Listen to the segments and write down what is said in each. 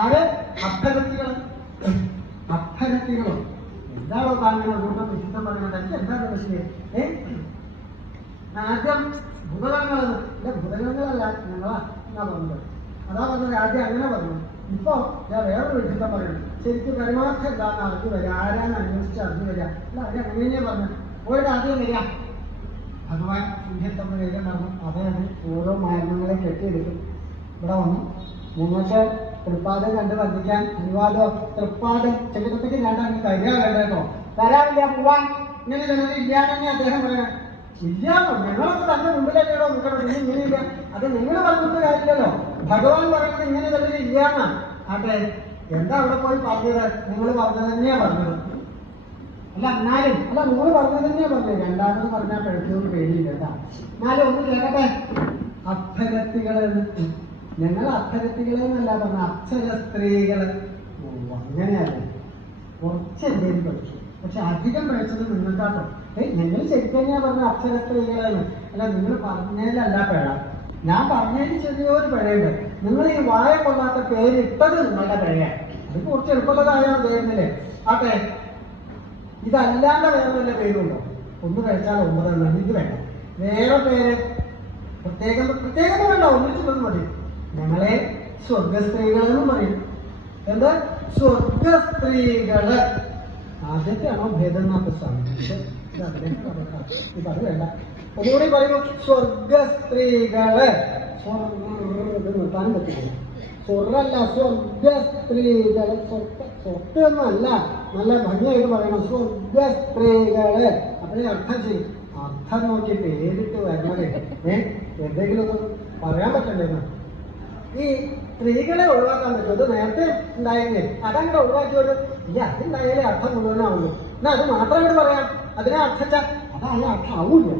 ആര്? അഭ്യർത്ഥികളും അഭ്യർത്ഥികളും. എന്താണോ താങ്കൾ അതുകൊണ്ട് വിശുദ്ധം പറയുന്നത്? എനിക്ക് എന്താണ് പ്രശ്നം? ആദ്യം ഭൂതഗണങ്ങളെന്ന്. ഇല്ല, ഭൂതഗണങ്ങളല്ല, ഞങ്ങളാ എന്നാ പറഞ്ഞത്. അതാ പറഞ്ഞത്, ആദ്യം അങ്ങനെ പറഞ്ഞു. ഇപ്പൊ ഞാൻ വേറൊരു വിശുദ്ധം പറയുന്നു. ശരിക്കും പരമാർത്ഥം എന്താണെന്ന് അറിഞ്ഞു വരിക, ആരാന്ന് അന്വേഷിച്ച് അറിഞ്ഞു വരിക. അല്ല, അവര് അങ്ങനെ തന്നെയാ പറഞ്ഞു. പോയിട്ട് ആദ്യം വരിക ഭഗവാൻ ഇന്ത്യത്തമ്മ വേഗം നടന്നു. അതായത് ഓരോ മാരണങ്ങളെ കെട്ടിയെടുക്കും. ഇവിടെ വന്നു നിങ്ങൾക്ക് തൃപ്പാദം കണ്ട് വന്ദിക്കാൻ അനുവാദം. തൃപ്പാദം ചെറുപ്പത്തേക്ക് ഞാൻ തരിക കേട്ടോ. തരാമില്ല, പോവാൻ ഇങ്ങനെ ചിലത് ഇല്ലാന്നെ അദ്ദേഹം പറയണം. ഇല്ലാന്നോ? ഞങ്ങളൊക്കെ തന്നെ മുമ്പിലേക്കോ നിൽക്കണം. ഇങ്ങനെയില്ല. അത് നിങ്ങൾ പറഞ്ഞിട്ട് കാര്യമില്ലല്ലോ. ഭഗവാൻ പറയുന്നത് ഇങ്ങനെ ചിലത് ഇല്ലാന്നാ. ആട്ടെ, എന്താ അവിടെ പോയി പറഞ്ഞത്? നിങ്ങൾ പറഞ്ഞത് തന്നെയാ പറഞ്ഞത്. അല്ല എന്നാലും അല്ല നിങ്ങൾ പറഞ്ഞത് തന്നെയാ പറഞ്ഞത്. രണ്ടാമത് പറഞ്ഞാൽ പഠിച്ചതൊന്നും പേടിയില്ല കേട്ടാ. എന്നാലും ഒന്ന് കേട്ടെ. അഭ്യരത്തികളെന്ന് ഞങ്ങൾ അഭ്യരത്തികളെന്നല്ല പറഞ്ഞ അക്ഷര സ്ത്രീകള്. അങ്ങനെയല്ല, കുറച്ച് എന്തെങ്കിലും പഠിച്ചു. പക്ഷെ അധികം പഠിച്ചത് നിങ്ങൾക്കാട്ടോ. ഞങ്ങൾ ശരിക്കും തന്നെയാ പറഞ്ഞ അക്ഷര സ്ത്രീകളെന്ന്. അല്ല, നിങ്ങൾ പറഞ്ഞതിലല്ല പിഴ. ഞാൻ പറഞ്ഞതിന് ചെറിയൊരു പിഴയുണ്ട്. നിങ്ങൾ ഈ വായ കൊള്ളാത്ത പേരിട്ടത് നിങ്ങളുടെ പിഴയാണ്. അത് കുറച്ച് എളുപ്പമുള്ളതായാൽ വരുന്നില്ലേ. ആട്ടെ, ഇതല്ലാണ്ട് വേറെ വല്ല പേരുണ്ടോ? ഒന്ന് കഴിച്ചാൽ 9 ഇത് വേണ്ട. വേറെ പേര് പ്രത്യേകത വേണ്ട, ഒന്നിച്ചിട്ടൊന്നും മതി. ഞങ്ങളെ സ്വർഗസ്ത്രീകളെന്നും പറയും. എന്താ സ്വർഗസ്ത്രീകള്? ആദ്യത്തെ ആണോ ഭേദം എന്നൊക്കെ സംശയം. ഇപ്പൊ അത് വേണ്ട, ഒന്നുകൂടി പറയൂ. സ്വർഗസ്ത്രീകള്. നിർത്താനും പറ്റില്ല. സ്വർഗല്ല, സ്വർഗസ്ത്രീകള്. സ്വത്തൊന്നുമല്ല, നല്ല ഭംഗിയായിട്ട് പറയണം. സ്വർഗസ്ത്രീകള്. അപ്പോഴേ അർത്ഥം ചെയ്യും. അർത്ഥം നോക്കി പേരിട്ട് വരുന്നത് എന്തെങ്കിലും ഒന്ന് പറയാൻ പറ്റണ്ടേന്ന്. ഈ സ്ത്രീകളെ ഒഴിവാക്കാൻ പറ്റും. അത് നേരത്തെ ഉണ്ടായിരുന്നേ, അതങ്ങനെ ഒഴിവാക്കിയോട് ഈ അതുണ്ടായാലേ അർത്ഥം മുഴുവനാവുള്ളൂ. എന്നാ അത് മാത്രം കൂടി പറയാം. അതിനെ അർത്ഥിച്ച അതായ അർത്ഥം ആവൂല്ല.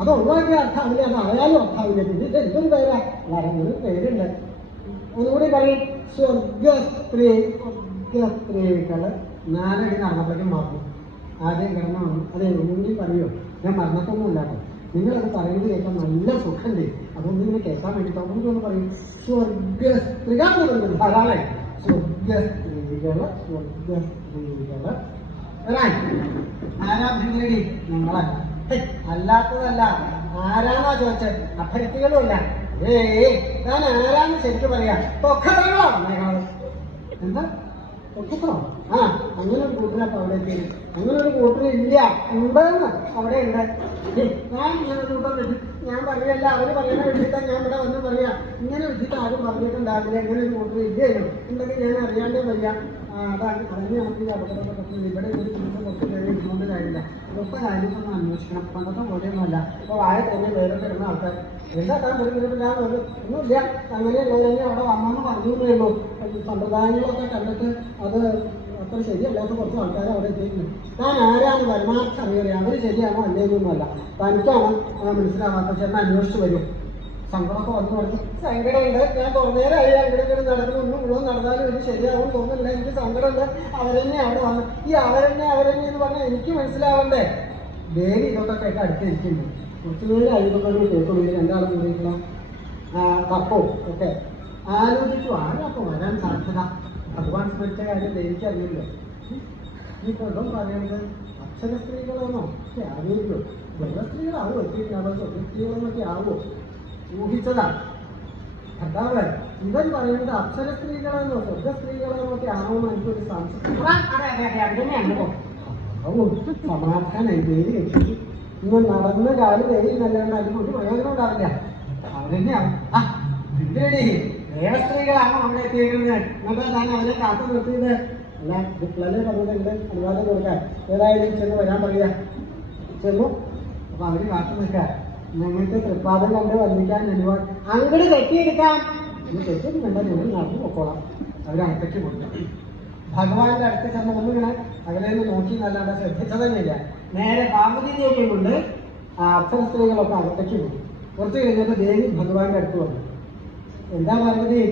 അത് ഒഴിവാക്കിയ അർത്ഥമാവില്ല. അത് ആയാലും അർത്ഥമാവില്ല. ഇത് എന്തൊരു പേരാ? വരങ്ങൊരു പേരുണ്ട്. ഒന്നുകൂടി പറയും. സ്വർഗസ്ത്രീകള്. ഞാനടി നടന്നപ്പോഴേക്കും മറന്നു. ആദ്യം കിടന്നു വന്നു. അത് ഒന്നുകൂടി പറയുമോ? ഞാൻ മറന്നിട്ടൊന്നും ഇല്ലാട്ടോ. നിങ്ങളത് പറയുന്നത് കേൾക്കാൻ നല്ല സുഖല്ലേ. അതൊന്നിങ്ങനെ കേൾക്കാൻ വേണ്ടിയിട്ട് ഒന്നുകൂടി പറയും. സ്വർഗസ്ത്രീകള് ധാരാളെ. സ്വർഗസ്ത്രീകള്. സ്വർഗസ്ത്രീകള് വരാൻ ആരാധനേടി ഞങ്ങളല്ല. അല്ലാത്തതല്ല. ആരാന്നാ ചോദിച്ചത്? അഭ്യർത്ഥികളും അല്ല. ഞാൻ ആരാന്ന് ശരിക്കും പറയാ. തൊക്കങ്ങളോ എന്താ തൊക്കത്തോ? ആ, അങ്ങനെ ഒരു കൂട്ടരപ്പ അവിടെ എത്തിയത്. അങ്ങനെ ഒരു കൂട്ടർ ഇല്ല. ഉണ്ടെന്ന് അവിടെ ഉണ്ട്. ഞാൻ ഇങ്ങനെ ഒരു കൂട്ടം വെച്ചിട്ട് ഞാൻ പറയല്ല, അവര് പറയണ വെച്ചിട്ടാ ഞാൻ ഇവിടെ വന്ന് പറയാ. ഇങ്ങനെ വെച്ചിട്ട് ആരും പറഞ്ഞിട്ടുണ്ടാവില്ല. എങ്ങനെ ഒരു കൂട്ടർ ഇല്ലയോ ഉണ്ടെങ്കിൽ ഞാൻ അറിയാണ്ടേ വയ്യ. അതാണ് അതിന് നമുക്ക് അപകടപ്പെട്ടത്. ഇവിടെ ഒരു ദിവസം കുറച്ച് പേര് ഇതുകൊണ്ട് കാര്യമില്ല. ഇതൊക്കെ കാര്യമൊന്നും അന്വേഷിക്കണം. പണ്ടത്തെ പോലെയൊന്നുമല്ല. ഇപ്പോൾ വായ തന്നെ വേറെ വരുന്ന ആൾക്കാർ എന്താക്കാൻ പറയുന്നത്? ഞാൻ ഒന്നുമില്ല, അങ്ങനെയുള്ളവരെങ്കിൽ അവിടെ വന്നെന്ന് പറഞ്ഞേ ഉള്ളൂ. സമ്പ്രദായങ്ങളൊക്കെ കണ്ടിട്ട് അത് അത്ര ശരിയല്ലാത്ത കുറച്ച് ആൾക്കാർ അവിടെ എത്തിയിട്ടുണ്ട്. താൻ ആരാണ് പരമാർത്ഥം അറിയുക? അവർ ശരിയാണോ അല്ലേന്നൊന്നുമല്ല. തനിക്കാണ് മനസ്സിലാവാത്ത. ചെന്ന് അന്വേഷിച്ച് വരും. സങ്കടമൊക്കെ വന്നു പറഞ്ഞു. സങ്കടമുണ്ട്. ഞാൻ കുറേ നേരമായി അങ്ങനെ ഇങ്ങനെ നടക്കുന്നു. മുഴുവൻ നടന്നാലും ഇത് ശരിയാവും തോന്നുന്നില്ല. എനിക്ക് സങ്കടമുണ്ട്. അവരെന്നെ അവിടെ വന്നു. ഈ അവരെന്നെ എന്ന് പറഞ്ഞാൽ എനിക്ക് മനസ്സിലാവണ്ടേ? ദേവി ഇതൊക്കെ കേട്ട് അടുത്തിരിക്കുന്നു. കുറച്ചുകൂടി അഴിമതി കേൾക്കുള്ളൂ. രണ്ടാളും കൂടിയിട്ടുള്ള തപ്പോ ഒക്കെ ആലോചിച്ചു. ആരാപ്പൊ വരാൻ സാധ്യത? ഭഗവാൻ സ്മരിച്ച കാര്യം ദേവിക്ക് അറിയില്ലോ. ഈ കൊല്ലം പറയുന്നത് അക്ഷര സ്ത്രീകളാണോ? പക്ഷെ ആലോചിക്കോ? വെള്ളസ്ത്രീകളാവോ? എത്തിയിട്ടാണോ? സ്ത്രീകളെന്നൊക്കെ ആവോ? ഊഹിച്ചതാണ് ഭർത്താവ്. ഇവൻ പറയുന്നത് അക്ഷര സ്ത്രീകളെന്നോ സ്വർഗ സ്ത്രീകളെന്നോ ഒക്കെ ആണോന്ന് എനിക്കൊരു സംശയം. സമാധാനായി പേര് രക്ഷിച്ചു. ഇന്ന് നടന്ന കാല് പേരിൽ നല്ലതാണ്. അതിന് ഒരു പ്രയോജനം ഉണ്ടാവില്ല. അവരെന്നെയാണ്. ഇതിലടി വേറെ സ്ത്രീകളാണോ അവിടെ എത്തിയിരുന്നത്? എന്നിട്ട് ഞാൻ അവരെ കാത്തു നിർത്തിയത്. അല്ല, വിപ്ലവ പറഞ്ഞിട്ടുണ്ട് അനുവാദം കൊടുക്കാൻ. ഏതായാലും ചെന്ന് വരാൻ പറയുക. ചെന്നു. അപ്പൊ അവര് കാത്തു നിൽക്കുക. ഞങ്ങൾക്ക് തൃപ്പാദം കണ്ട് വന്നിക്കാൻ അനുവാദം. അങ്ങോട്ട് കെട്ടിയെടുക്കാം. ഇന്ന് തെറ്റൊന്നും വേണ്ട, ഞങ്ങൾ നടന്നു പോക്കോളാം. അവരകത്തേക്ക് കൊടുക്കാം. ഭഗവാന്റെ അടുത്ത് ചെന്ന് ഒന്നിങ്ങനെ അകലേന്ന് നോക്കി നല്ലാണ്ട് ശ്രദ്ധിച്ചതന്നെയില്ല. നേരെ പാർവതിയിലേക്ക് കൊണ്ട് അക്ഷര സ്ത്രീകളൊക്കെ അകത്തേക്ക് പോയി. കുറച്ച് കഴിഞ്ഞപ്പോൾ ദേവി ഭഗവാന്റെ അടുത്ത് വന്നു. എന്താ പാർവതി?